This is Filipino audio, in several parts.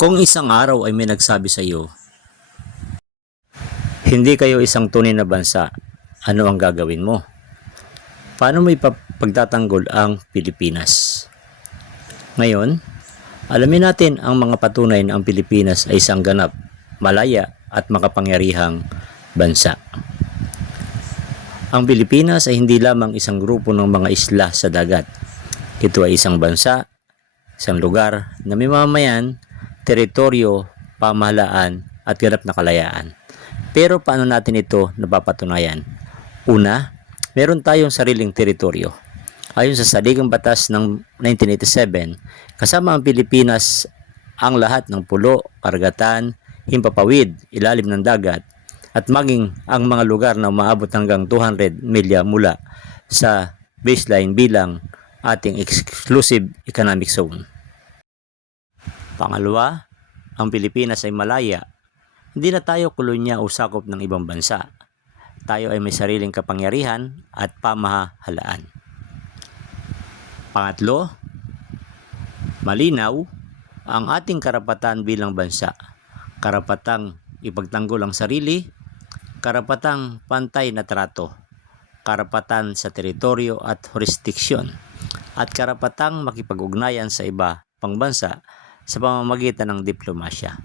Kung isang araw ay may nagsabi sa iyo, hindi kayo isang tunay na bansa, ano ang gagawin mo? Paano mo ipagtatanggol ang Pilipinas? Ngayon, alamin natin ang mga patunay na ang Pilipinas ay isang ganap, malaya at makapangyarihang bansa. Ang Pilipinas ay hindi lamang isang grupo ng mga isla sa dagat. Ito ay isang bansa, isang lugar na may mamamayan, teritoryo, pamahalaan at ganap na kalayaan. Pero paano natin ito napapatunayan? Una, meron tayong sariling teritoryo. Ayon sa saligang batas ng 1987, kasama ang Pilipinas ang lahat ng pulo, karagatan, himpapawid, ilalim ng dagat, at maging ang mga lugar na umaabot hanggang 200 milya mula sa baseline bilang ating exclusive economic zone. Pangalawa, ang Pilipinas ay malaya. Hindi na tayo kolonya o sakop ng ibang bansa. Tayo ay may sariling kapangyarihan at pamahalaan. Pangatlo, malinaw ang ating karapatan bilang bansa. Karapatang ipagtanggol ang sarili, karapatang pantay na trato, karapatan sa teritoryo at jurisdiksyon, at karapatang makipag-ugnayan sa iba pang bansa sa pamamagitan ng diplomasya.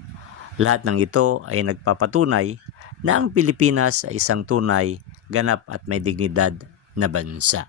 Lahat ng ito ay nagpapatunay na ang Pilipinas ay isang tunay, ganap at may dignidad na bansa.